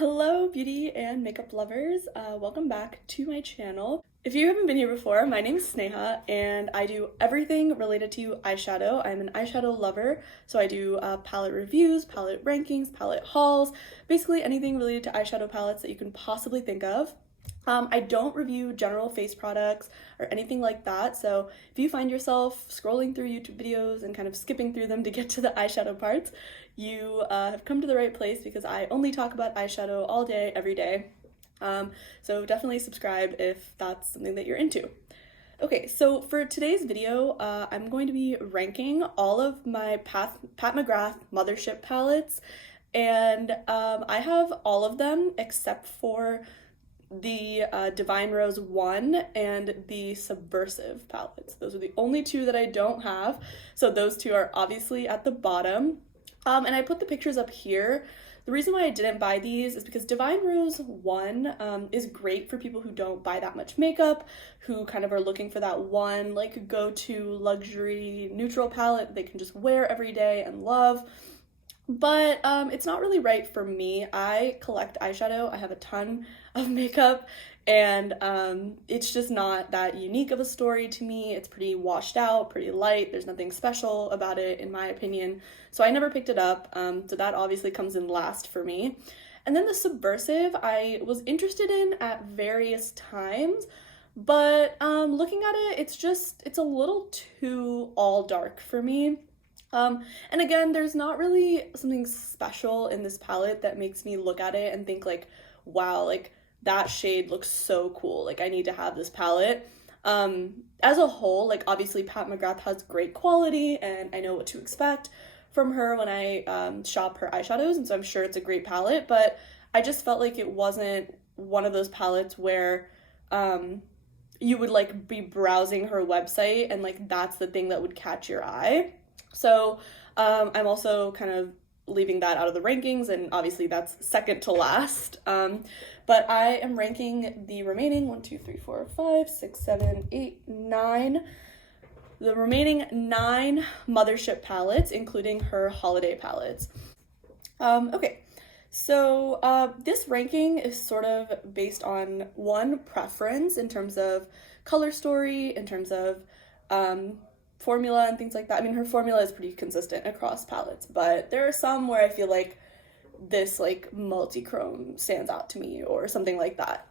Hello, beauty and makeup lovers. Welcome back to my channel. If you haven't been here before, my name is Sneha and I do everything related to eyeshadow. I'm an eyeshadow lover, so I do palette reviews, palette rankings, palette hauls, basically anything related to eyeshadow palettes that you can possibly think of. I don't review general face products or anything like that, so if you find yourself scrolling through YouTube videos and kind of skipping through them to get to the eyeshadow parts, you have come to the right place because I only talk about eyeshadow all day, every day. So definitely subscribe if that's something that you're into. Okay, so for today's video, I'm going to be ranking all of my Pat McGrath Mothership palettes, and I have all of them except for the Divine Rose 1 and the Subversive palettes. Those are the only two that I don't have, so those two are obviously at the bottom. And I put the pictures up here. The reason why I didn't buy these is because Divine Rose 1 is great for people who don't buy that much makeup, who kind of are looking for that one like go-to luxury neutral palette they can just wear every day and love. But it's not really right for me. I collect eyeshadow, I have a ton of makeup, and it's just not that unique of a story to me. It's pretty washed out, pretty light, there's nothing special about it in my opinion, so I never picked it up, so that obviously comes in last for me. And then the Subversive I was interested in at various times, but looking at it, it's a little too all dark for me. And again, there's not really something special in this palette that makes me look at it and think like, wow, like that shade looks so cool, like I need to have this palette. As a whole, like obviously Pat McGrath has great quality and I know what to expect from her when I shop her eyeshadows, and so I'm sure it's a great palette, but I just felt like it wasn't one of those palettes where you would like be browsing her website and like that's the thing that would catch your eye. So I'm also kind of leaving that out of the rankings, and obviously that's second to last. But I am ranking the remaining 1, 2, 3, 4, 5, 6, 7, 8, 9, the remaining 9 Mothership palettes, including her holiday palettes. Okay, so this ranking is sort of based on one preference in terms of color story, in terms of formula and things like that. I mean, her formula is pretty consistent across palettes, but there are some where I feel like this like multi-chrome stands out to me or something like that,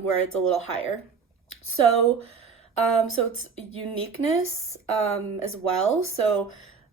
where it's a little higher. So it's uniqueness as well. So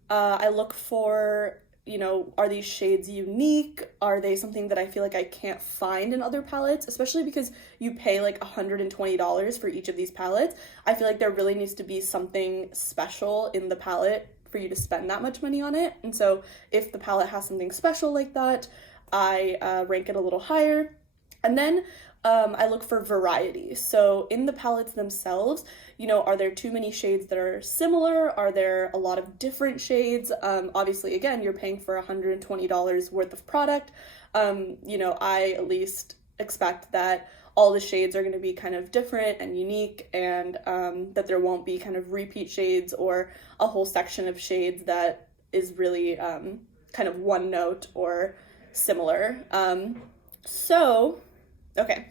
I look for, you know, are these shades unique? Are they something that I feel like I can't find in other palettes? Especially because you pay like $120 for each of these palettes. I feel like there really needs to be something special in the palette for you to spend that much money on it. And so if the palette has something special like that, I rank it a little higher. And then I look for variety. So in the palettes themselves, you know, are there too many shades that are similar? Are there a lot of different shades? Obviously, again, you're paying for $120 worth of product. You know, I at least expect that all the shades are going to be kind of different and unique, and that there won't be kind of repeat shades or a whole section of shades that is really kind of one note or similar. Okay,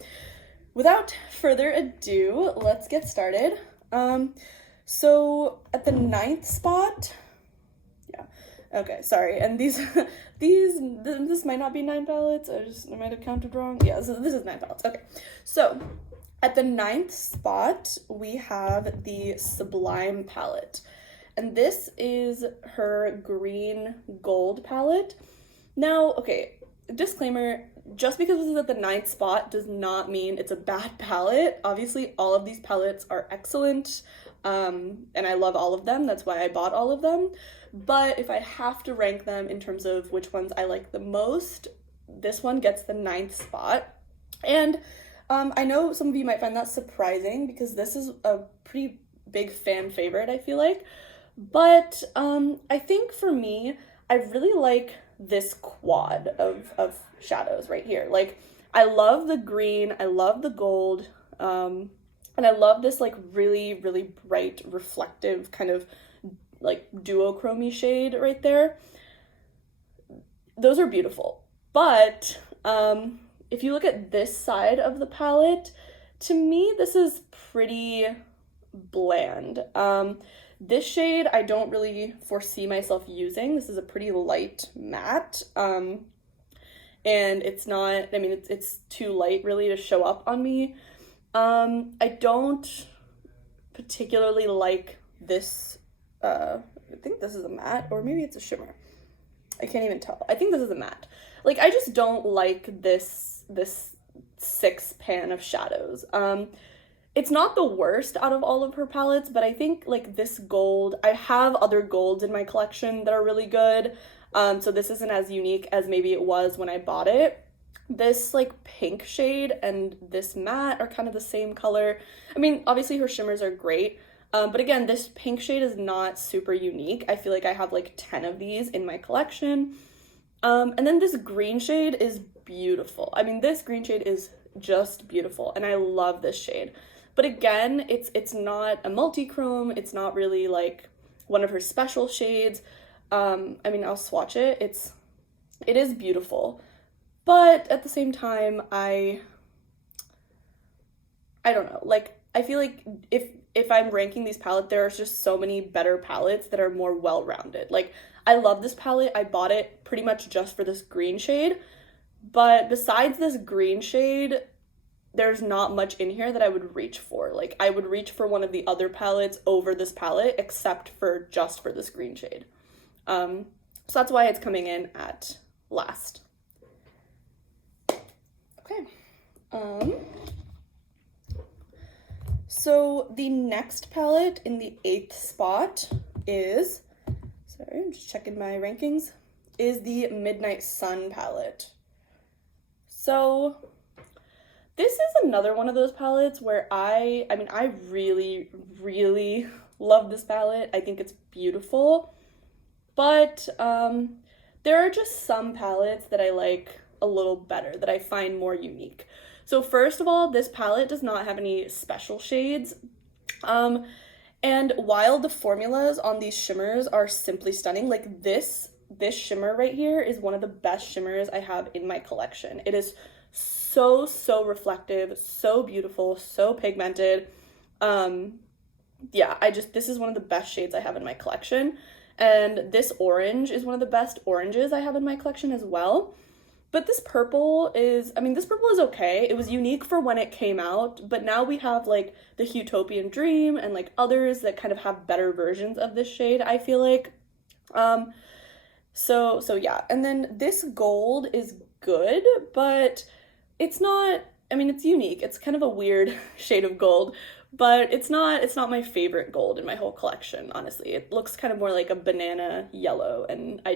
without further ado, let's get started. So at the 9th spot, yeah, okay, sorry, and this might not be 9 palettes, I might have counted wrong. Yeah, so this is 9 palettes. Okay, so at the 9th spot, we have the Sublime palette, and this is her green gold palette. Now, okay, disclaimer, just because this is at the 9th spot does not mean it's a bad palette. Obviously, all of these palettes are excellent, and I love all of them. That's why I bought all of them. But if I have to rank them in terms of which ones I like the most, this one gets the 9th spot. And I know some of you might find that surprising because this is a pretty big fan favorite, I feel like. But I think for me, I really like this quad of shadows right here. Like, I love the green, I love the gold, and I love this like really, really bright, reflective kind of like duochrome shade right there. Those are beautiful, but if you look at this side of the palette, to me, this is pretty bland. This shade, I don't really foresee myself using. This is a pretty light matte, and it's not, I mean, it's too light really to show up on me. I don't particularly like this, I think this is a matte, or maybe it's a shimmer. I can't even tell. I think this is a matte. Like, I just don't like this 6 pan of shadows. It's not the worst out of all of her palettes, but I think like this gold, I have other golds in my collection that are really good. So this isn't as unique as maybe it was when I bought it. This like pink shade and this matte are kind of the same color. I mean, obviously her shimmers are great. But again, this pink shade is not super unique. I feel like I have like 10 of these in my collection. And then this green shade is beautiful. I mean, this green shade is just beautiful, and I love this shade. But again, it's not a multi-chrome. It's not really like one of her special shades. I mean, I'll swatch it. It is beautiful. But at the same time, I don't know. Like, I feel like if I'm ranking these palettes, there are just so many better palettes that are more well-rounded. Like, I love this palette. I bought it pretty much just for this green shade. But besides this green shade, there's not much in here that I would reach for. Like, I would reach for one of the other palettes over this palette, except for just for this green shade. So that's why it's coming in at last. Okay. So the next palette in the 8th spot is, sorry, I'm just checking my rankings, is the Midnight Sun palette. So this is another one of those palettes where I mean, I really, really love this palette. I think it's beautiful, but there are just some palettes that I like a little better, that I find more unique. So first of all, this palette does not have any special shades. And while the formulas on these shimmers are simply stunning, like this shimmer right here is one of the best shimmers I have in my collection. It is so reflective, so beautiful, so pigmented. Yeah, this is one of the best shades I have in my collection. And this orange is one of the best oranges I have in my collection as well. But this purple is, I mean, this purple is okay. It was unique for when it came out, but now we have like the Huetopian Dream and like others that kind of have better versions of this shade, I feel like. So yeah. And then this gold is good, but it's not, I mean, it's unique. It's kind of a weird shade of gold, but it's not my favorite gold in my whole collection, honestly. It looks kind of more like a banana yellow, and I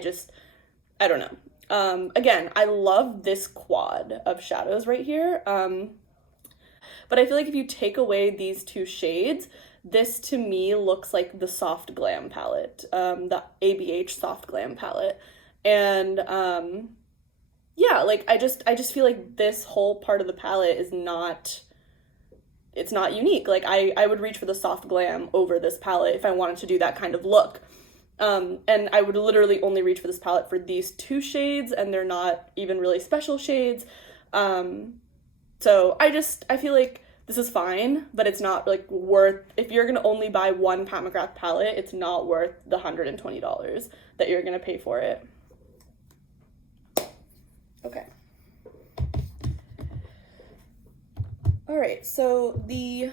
don't know. Again, I love this quad of shadows right here, but I feel like if you take away these two shades, this to me looks like the Soft Glam palette, the ABH Soft Glam palette, and yeah, like I just feel like this whole part of the palette is not, it's not unique. Like I would reach for the Soft Glam over this palette if I wanted to do that kind of look. And I would literally only reach for this palette for these two shades, and they're not even really special shades. So I feel like this is fine, but it's not like worth, if you're gonna only buy one Pat McGrath palette, it's not worth the $120 that you're gonna pay for it. Okay. All right, so the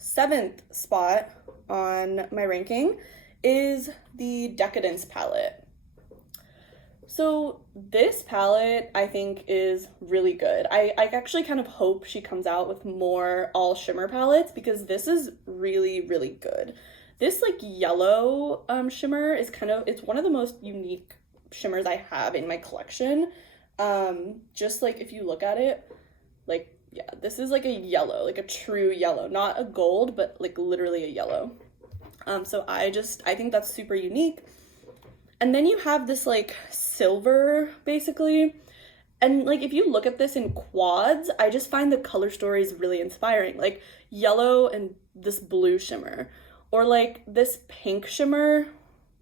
7th spot on my ranking is the Decadence palette. So this palette I think is really good. I actually kind of hope she comes out with more all shimmer palettes, because this is really, really good. This like yellow shimmer is it's one of the most unique shimmers I have in my collection. Just like if you look at it, like, yeah, this is like a yellow, like a true yellow, not a gold, but like literally a yellow. So I think that's super unique. And then you have this like silver basically. And like, if you look at this in quads, I just find the color stories really inspiring, like yellow and this blue shimmer, or like this pink shimmer.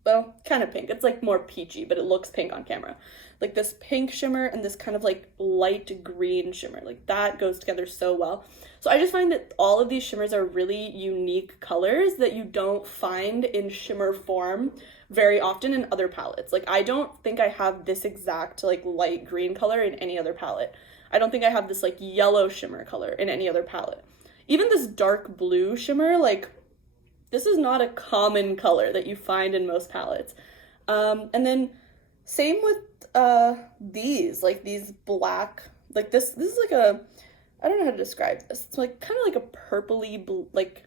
Well, kind of pink. It's like more peachy, but it looks pink on camera. like this pink shimmer and this kind of like light green shimmer. Like that goes together so well. So I just find that all of these shimmers are really unique colors that you don't find in shimmer form very often in other palettes. Like I don't think I have this exact like light green color in any other palette. I don't think I have this like yellow shimmer color in any other palette. Even this dark blue shimmer, like this is not a common color that you find in most palettes. And then same with these black, like this is like a, I don't know how to describe this. It's like kind of like a purpley, like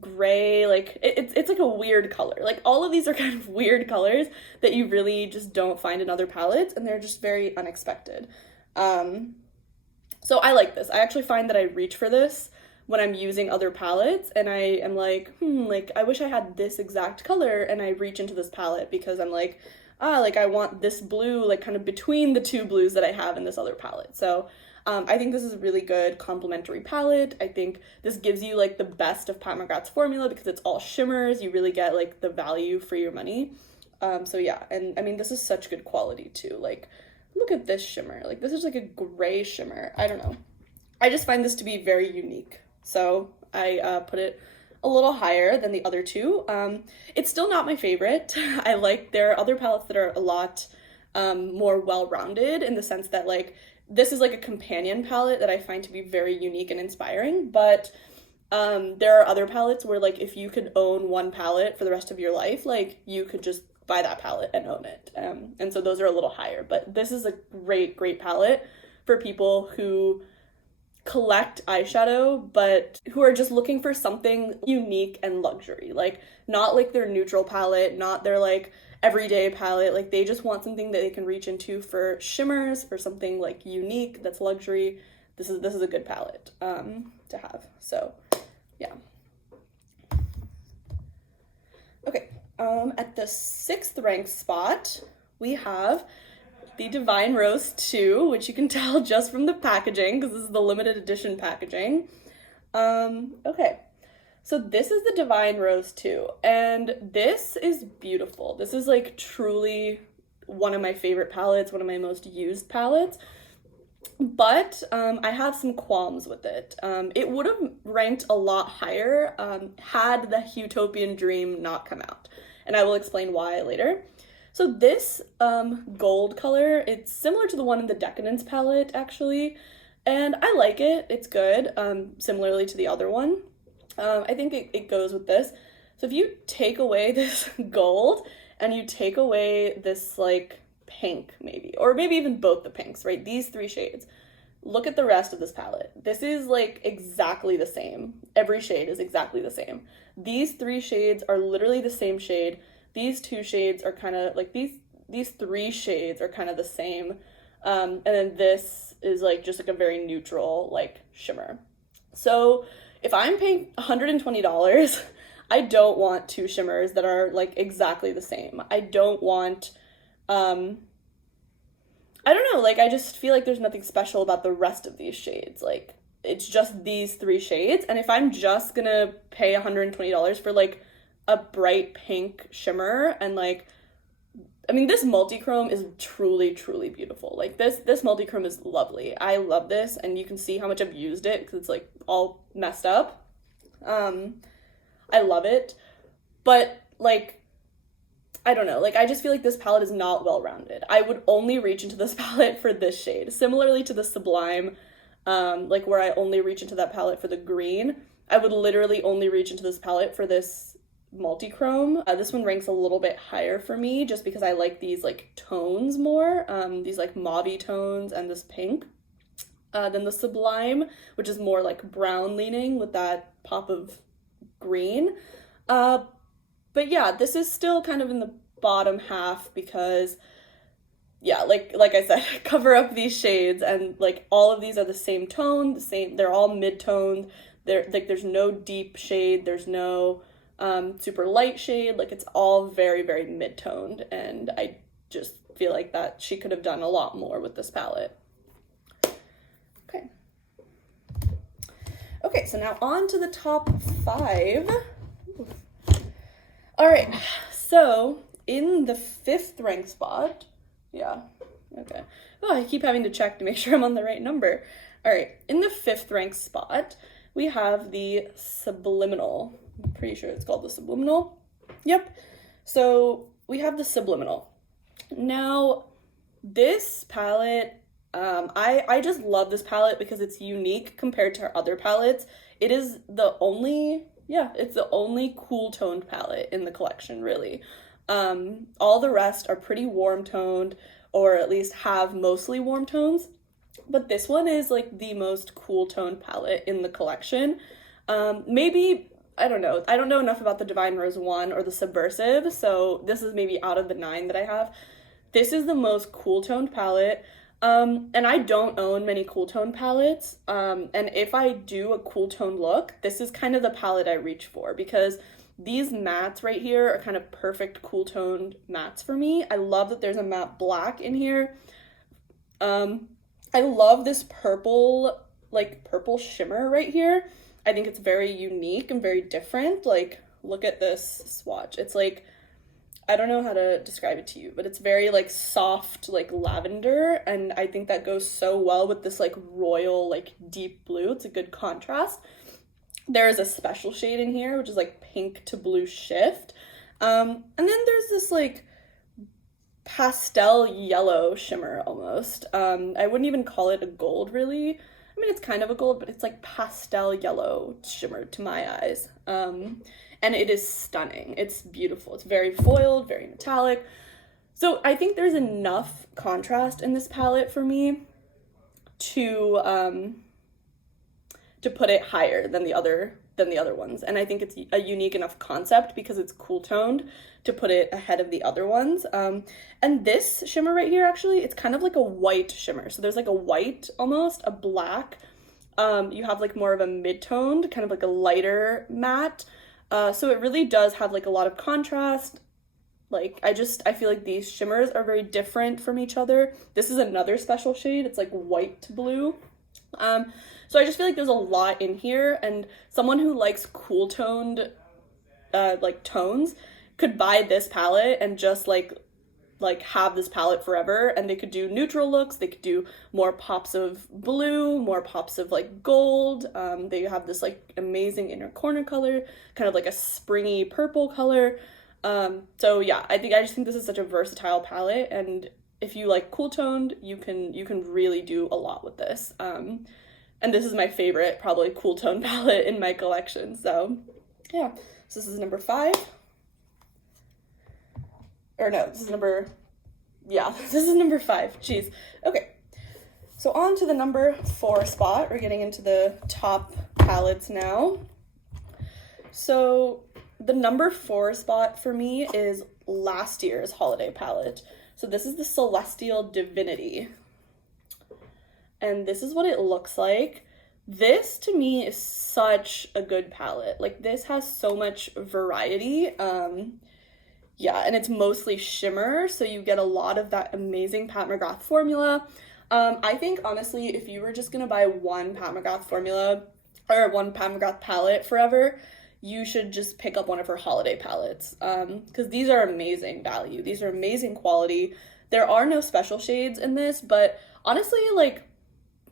gray, like it's like a weird color. Like all of these are kind of weird colors that you really just don't find in other palettes, and they're just very unexpected. So I like this. I actually find that I reach for this when I'm using other palettes, and I am like, like I wish I had this exact color, and I reach into this palette because I'm like, like I want this blue like kind of between the two blues that I have in this other palette. So I think this is a really good complementary palette. I think this gives you like the best of Pat McGrath's formula because it's all shimmers. You really get like the value for your money. So yeah, and I mean, this is such good quality too. Like, look at this shimmer. Like, this is like a gray shimmer. I don't know. I just find this to be very unique. So I put it a little higher than the other two. It's still not my favorite. There are other palettes that are a lot more well-rounded in the sense that like, this is like a companion palette that I find to be very unique and inspiring, but there are other palettes where like if you could own one palette for the rest of your life, like you could just buy that palette and own it. And so those are a little higher, but this is a great palette for people who collect eyeshadow, but who are just looking for something unique and luxury, like not like their neutral palette, not their like everyday palette. Like they just want something that they can reach into for shimmers, for something like unique that's luxury. This is a good palette to have. So yeah. Okay, at the 6th ranked spot we have the Divine Rose 2, which you can tell just from the packaging because this is the limited edition packaging. Okay, so this is the Divine Rose 2, and this is beautiful. This is like truly one of my favorite palettes, one of my most used palettes, but I have some qualms with it. It would have ranked a lot higher had the Huetopian Dream not come out, and I will explain why later. So this gold color, it's similar to the one in the Decadence palette, actually, and I like it. It's good, similarly to the other one. I think it goes with this. So if you take away this gold and you take away this like pink maybe, or maybe even both the pinks, right? These 3 shades. Look at the rest of this palette. This is like exactly the same. Every shade is exactly the same. These 3 shades are literally the same shade. These 2 shades are kind of like these 3 shades are kind of the same. And then this is like just like a very neutral like shimmer. So if I'm paying $120, I don't want 2 shimmers that are like exactly the same. I don't want, I don't know, like I just feel like there's nothing special about the rest of these shades. Like it's just these 3 shades. And if I'm just gonna pay $120 for like a bright pink shimmer, and like, I mean, this multi-chrome is truly beautiful. Like this multi-chrome is lovely. I love this, and you can see how much I've used it because it's like all messed up. I love it, but like, I don't know, like I just feel like this palette is not well-rounded. I would only reach into this palette for this shade, similarly to the Sublime, like where I only reach into that palette for the green. I would literally only reach into this palette for this multi-chrome. This one ranks a little bit higher for me just because I like these like tones more, these like mauve tones and this pink, than the Sublime, which is more like brown leaning with that pop of green. But yeah, this is still kind of in the bottom half because yeah, like I said, cover up these shades, and like all of these are the same tone, they're all mid-toned. There's no deep shade, there's no super light shade, like it's all very mid-toned, and I just feel like that she could have done a lot more with this palette. Okay, so now on to the top 5. All right, so in the 5th ranked spot Yeah. Okay. Oh, I keep having to check to make sure I'm on the right number. All right. In the 5th ranked spot, we have the Subliminal. I'm pretty sure it's called the Subliminal. Yep. So we have the Subliminal. Now, this palette, I just love this palette because it's unique compared to our other palettes. It is the only, it's the only cool toned palette in the collection, really. All the rest are pretty warm toned, or at least have mostly warm tones. But this one is like the most cool toned palette in the collection. Maybe, I don't know. I don't know enough about the Divine Rose 1 or the Subversive, so this is maybe out of the 9 that I have. This is the most cool toned palette. And I don't own many cool tone palettes. And if I do a cool tone look, this is kind of the palette I reach for, because these mattes right here are kind of perfect cool toned mattes for me. I love that there's a matte black in here. I love this purple, like purple shimmer right here. I think it's very unique and very different. Like, look at this swatch. It's like, I don't know how to describe it to you, but it's very like soft, like lavender. And I think that goes so well with this like royal, like deep blue. It's a good contrast. There is a special shade in here, which is like pink to blue shift. And then there's this like pastel yellow shimmer almost. I wouldn't even call it a gold really. I mean, it's kind of a gold, but it's like pastel yellow shimmer to my eyes. And it is stunning. It's beautiful. It's very foiled, very metallic. So I think there's enough contrast in this palette for me to put it higher than the other ones. And I think it's a unique enough concept because it's cool toned to put it ahead of the other ones. And this shimmer right here, actually, it's kind of like a white shimmer. So there's like a white almost, a black. You have like more of a mid-toned, kind of like a lighter matte. So it really does have like a lot of contrast. Like, I feel like these shimmers are very different from each other. This is another special shade. It's like white to blue. So I just feel like there's a lot in here, and someone who likes cool toned, like tones could buy this palette and just like have this palette forever, and they could do neutral looks. They could do more pops of blue, more pops of like gold. They have this like amazing inner corner color, kind of like a springy purple color. So yeah, I just think this is such a versatile palette, and if you like cool toned, you can really do a lot with this. And this is my favorite, probably cool tone palette in my collection. So yeah, so this is number 5. Or no, this is number 5. Jeez. Okay. So on to the number 4 spot. We're getting into the top palettes now. So the number 4 spot for me is last year's holiday palette. So this is the Celestial Divinity. And this is what it looks like. This to me is such a good palette. Like, this has so much variety. Yeah, and it's mostly shimmer, so you get a lot of that amazing Pat McGrath formula. I think, honestly, if you were just gonna buy one Pat McGrath formula, or one Pat McGrath palette forever, you should just pick up one of her holiday palettes, because these are amazing value. These are amazing quality. There are no special shades in this, but honestly, like,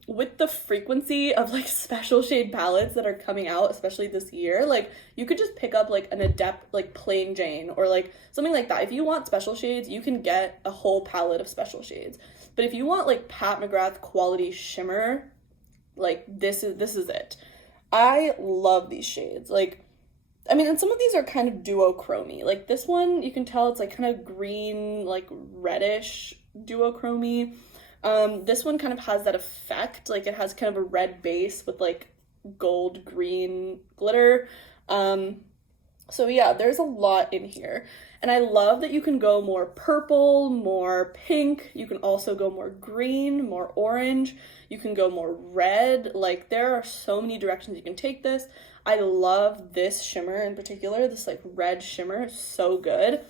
with the frequency of like special shade palettes that are coming out, especially this year, like, you could just pick up like an Adept, like Plain Jane, or like something like that. If you want special shades, you can get a whole palette of special shades. But if you want like Pat McGrath quality shimmer, like this is it. I love these shades. Like, I mean, and some of these are kind of duochromy. Like this one, you can tell it's like kind of green, like reddish duochromy. This one kind of has that effect, like it has kind of a red base with like gold green glitter. So yeah, there's a lot in here, and I love that you can go more purple, more pink. You can also go more green, more orange. You can go more red. Like, there are so many directions you can take this. I love this shimmer in particular, this like red shimmer, so good.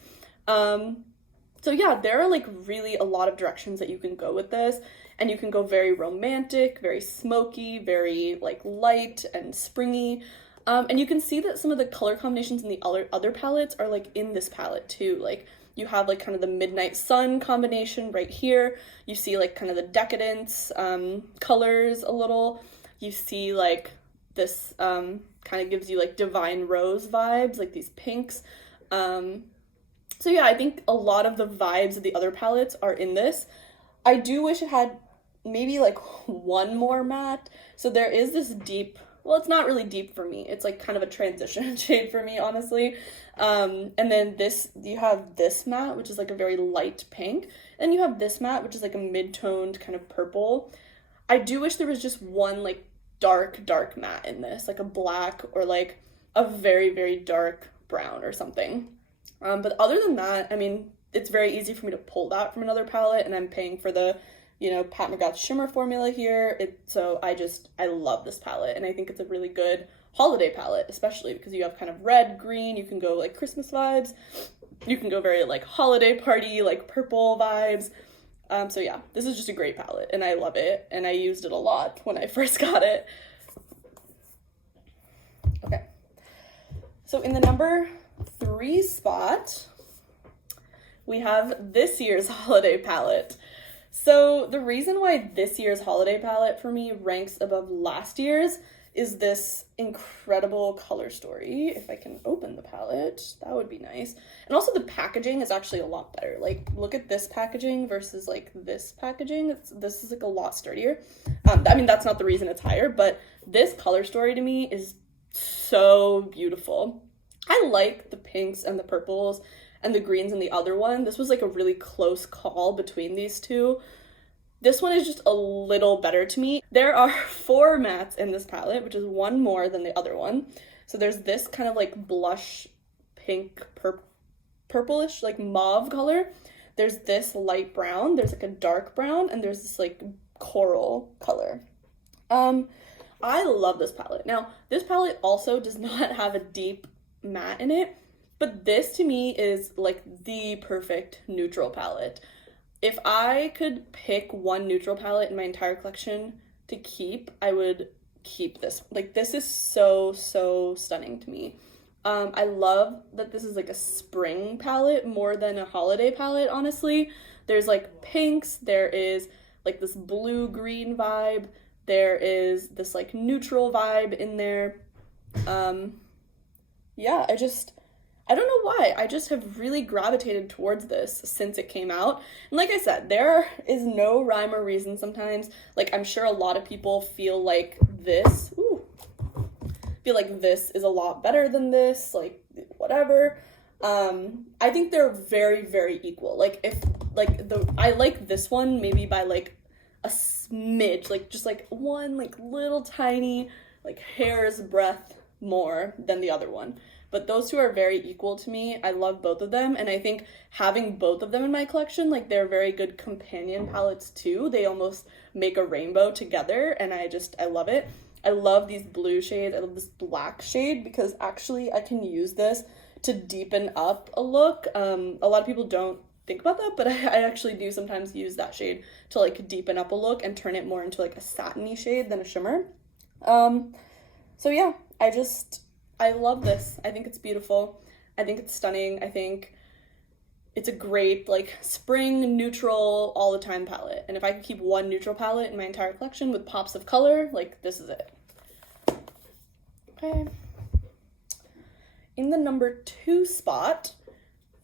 So yeah, there are like really a lot of directions that you can go with this, and you can go very romantic, very smoky, very like light and springy. And you can see that some of the color combinations in the other palettes are like in this palette too. Like, You have like kind of the midnight sun combination right here. You see like kind of the Decadence colors a little. You see like this kind of gives you like Divine Rose vibes, like these pinks. So yeah, I think a lot of the vibes of the other palettes are in this. I do wish it had maybe like one more matte. So there is this deep, well, it's not really deep for me. It's like kind of a transition shade for me, honestly. And then this, you have this matte, which is like a very light pink. And you have this matte, which is like a mid-toned kind of purple. I do wish there was just one like dark matte in this, like a black or like a very, very dark brown or something. But other than that, I mean, it's very easy for me to pull that from another palette, and I'm paying for the, you know, Pat McGrath shimmer formula here. So I love this palette, and I think it's a really good holiday palette, especially because you have kind of red, green, you can go like Christmas vibes, you can go very like holiday party, like purple vibes. So yeah, this is just a great palette, and I love it, and I used it a lot when I first got it. Okay, so in the number 3 spot, we have this year's holiday palette. So the reason why this year's holiday palette for me ranks above last year's is this incredible color story. If I can open the palette, that would be nice. And also the packaging is actually a lot better. Like, look at this packaging versus like this packaging. This is like a lot sturdier. I mean, that's not the reason it's higher, but this color story to me is so beautiful. I like the pinks and the purples and the greens in the other one. This was like a really close call between these two. This one is just a little better to me. There are 4 mattes in this palette, which is one more than the other one. So there's this kind of like blush pink purplish like mauve color. There's this light brown, there's like a dark brown, and there's this like coral color. I love this palette. Now, this palette also does not have a deep matte in it, but this to me is like the perfect neutral palette. If I could pick one neutral palette in my entire collection to keep, I would keep this. Like, this is so stunning to me. I love that this is like a spring palette more than a holiday palette, honestly. There's like pinks, there is like this blue-green vibe, there is this like neutral vibe in there. Yeah, I don't know why, I just have really gravitated towards this since it came out. And like I said, there is no rhyme or reason sometimes. Like, I'm sure a lot of people feel like this, is a lot better than this, like, whatever. I think they're very equal. Like, if, like, I like this one maybe by, like, a smidge, like, just, like, one, like, little tiny, like, hair's breadth more than the other one. But those two are very equal to me. I love both of them, and I think having both of them in my collection, like, they're very good companion palettes too. They almost make a rainbow together, and I love it. I love these blue shades. I love this black shade because actually I can use this to deepen up a look. A lot of people don't think about that, but I actually do sometimes use that shade to like deepen up a look and turn it more into like a satiny shade than a shimmer. So yeah, I love this. I think it's beautiful. I think it's stunning. I think it's a great like spring neutral all the time palette. And if I could keep one neutral palette in my entire collection with pops of color, like this is it. Okay. In the number 2 spot,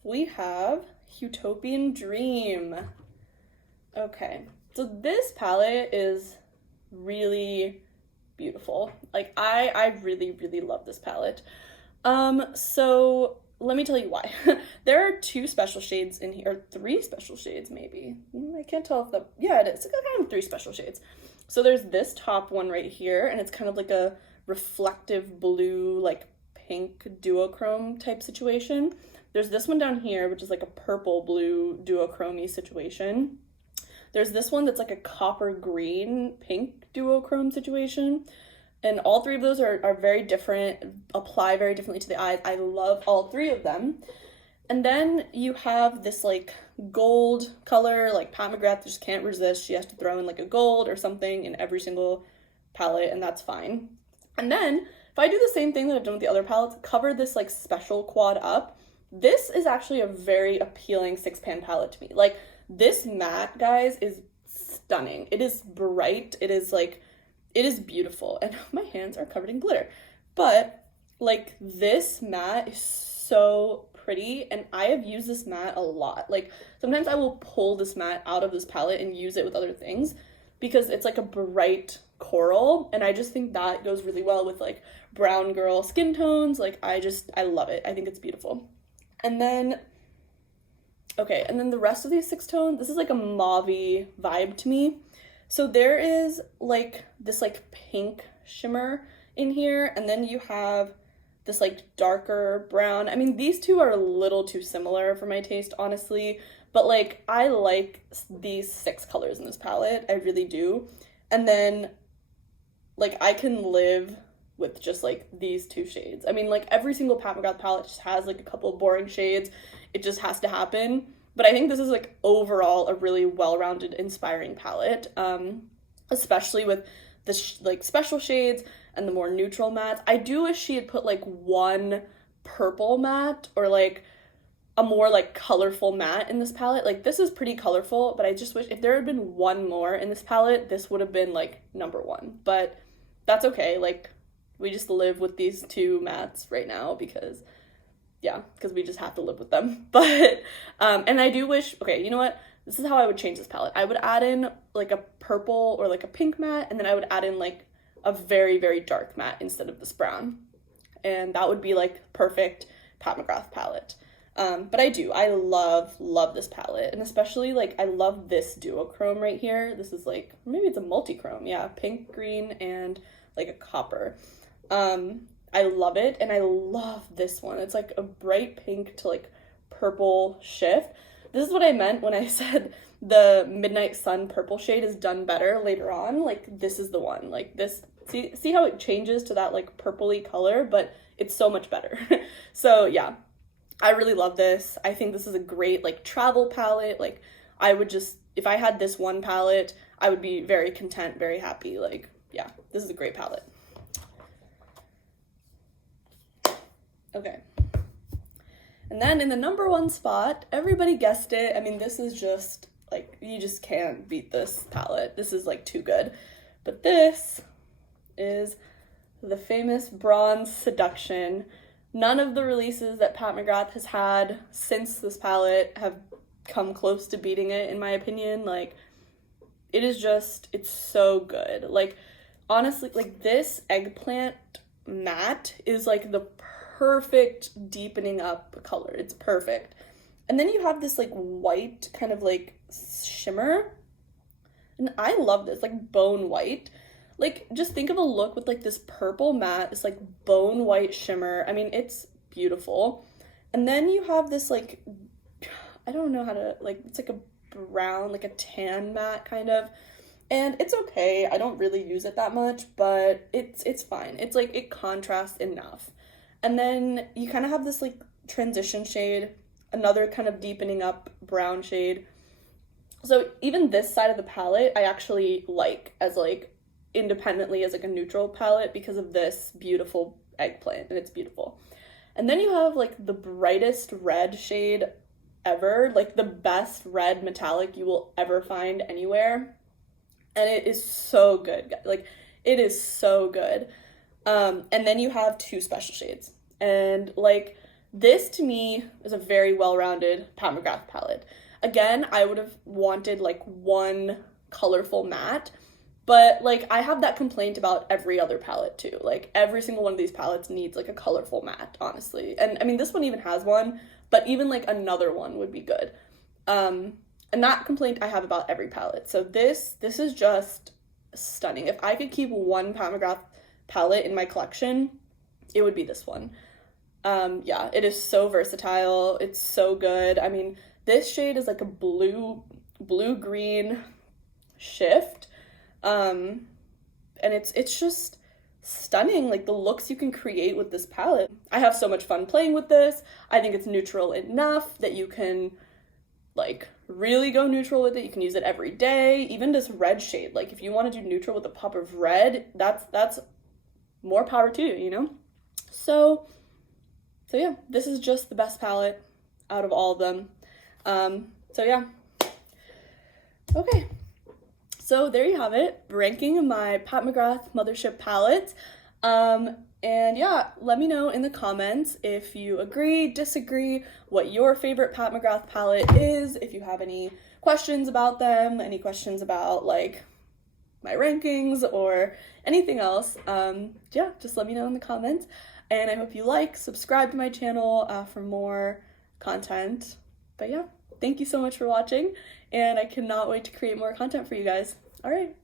we have Huetopian Dream. Okay, so this palette is really beautiful. Like, I really love this palette. So let me tell you why. There are 2 special shades in here, or 3 special shades maybe. I can't tell if yeah, it is. It's kind of 3 special shades. So there's this top one right here, and it's kind of like a reflective blue, like pink duochrome type situation. There's this one down here, which is like a purple blue duochrome situation. There's this one that's like a copper green pink duochrome situation. And all 3 of those are very different, apply very differently to the eyes. I love all 3 of them. And then you have this like gold color, like Pat McGrath just can't resist. She has to throw in like a gold or something in every single palette, and that's fine. And then if I do the same thing that I've done with the other palettes, cover this like special quad up, this is actually a very appealing 6-pan palette to me. Like, this matte, guys, is stunning. It is bright. It is like, it is beautiful. And my hands are covered in glitter. But, like, this matte is so pretty, and I have used this matte a lot. Like, sometimes I will pull this matte out of this palette and use it with other things because it's like a bright coral, and I just think that goes really well with like brown girl skin tones. Like, I love it. I think it's beautiful. And then, okay, and then the rest of these 6 tones, this is like a mauve-y vibe to me. So there is like this like pink shimmer in here, and then you have this like darker brown. I mean, these two are a little too similar for my taste, honestly, but like I like these 6 colors in this palette. I really do. And then like I can live with just like these 2 shades. I mean, like every single Pat McGrath palette just has like a couple of boring shades. It just has to happen. But I think this is like overall a really well-rounded, inspiring palette, especially with the like special shades and the more neutral mattes. I do wish she had put like one purple matte or like a more like colorful matte in this palette. Like, this is pretty colorful, but I just wish if there had been one more in this palette, this would have been like #1. But that's okay. Like, we just live with these 2 mattes right now because we just have to live with them. But and I do wish, okay, you know what? This is how I would change this palette. I would add in like a purple or like a pink matte, and then I would add in like a very, very dark matte instead of this brown. And that would be like perfect Pat McGrath palette. But I love this palette. And especially like I love this duochrome right here. This is like, maybe it's a multi-chrome. Yeah, pink, green, and like a copper. I love it. And I love this one. It's like a bright pink to like purple shift. This is what I meant when I said the Midnight Sun purple shade is done better later on. Like, this is the one. Like, this, see how it changes to that like purpley color, but it's so much better. So yeah, I really love this. I think this is a great like travel palette. Like, I would just, if I had this one palette, I would be very content, very happy. Like, yeah, this is a great palette. Okay. And then in the #1 spot, everybody guessed it. I mean, this is just like, you just can't beat this palette. This is like too good. But this is the famous bronze Seduction. None of the releases that Pat McGrath has had since this palette have come close to beating it, in my opinion. Like, it is just, it's so good. Like, honestly, like this eggplant matte is like the perfect deepening up color. It's perfect. And then you have this like white kind of like shimmer, and I love this, like bone white. Like, just think of a look with like this purple matte, this like bone white shimmer. I mean, it's beautiful. And then you have this like, I don't know how to, like, it's like a brown, like a tan matte kind of. And it's okay. I don't really use it that much, but it's fine. It's like, it contrasts enough. And then you kind of have this like transition shade, another kind of deepening up brown shade. So even this side of the palette, I actually like as like independently as like a neutral palette because of this beautiful eggplant, and it's beautiful. And then you have like the brightest red shade ever, like the best red metallic you will ever find anywhere. And it is so good. Like, it is so good. And then you have 2 special shades. And like, this to me is a very well-rounded Pat McGrath palette. Again, I would have wanted like one colorful matte, but like I have that complaint about every other palette too. Like, every single one of these palettes needs like a colorful matte, honestly. And I mean, this one even has one, but even like another one would be good. And that complaint I have about every palette. So this is just stunning. If I could keep one Pat McGrath palette in my collection, it would be this one. Yeah, it is so versatile. It's so good. I mean, this shade is like a blue-green shift. And it's just stunning, like the looks you can create with this palette. I have so much fun playing with this. I think it's neutral enough that you can like really go neutral with it. You can use it every day. Even this red shade, like if you want to do neutral with a pop of red, that's more power to you, you know? So So yeah, this is just the best palette out of all of them. So yeah. Okay. So there you have it, ranking my Pat McGrath Mothership palette. And yeah, let me know in the comments if you agree, disagree, what your favorite Pat McGrath palette is, if you have any questions about them, any questions about like my rankings or anything else. Yeah, just let me know in the comments. And I hope you subscribe to my channel for more content. But yeah, thank you so much for watching, and I cannot wait to create more content for you guys. All right.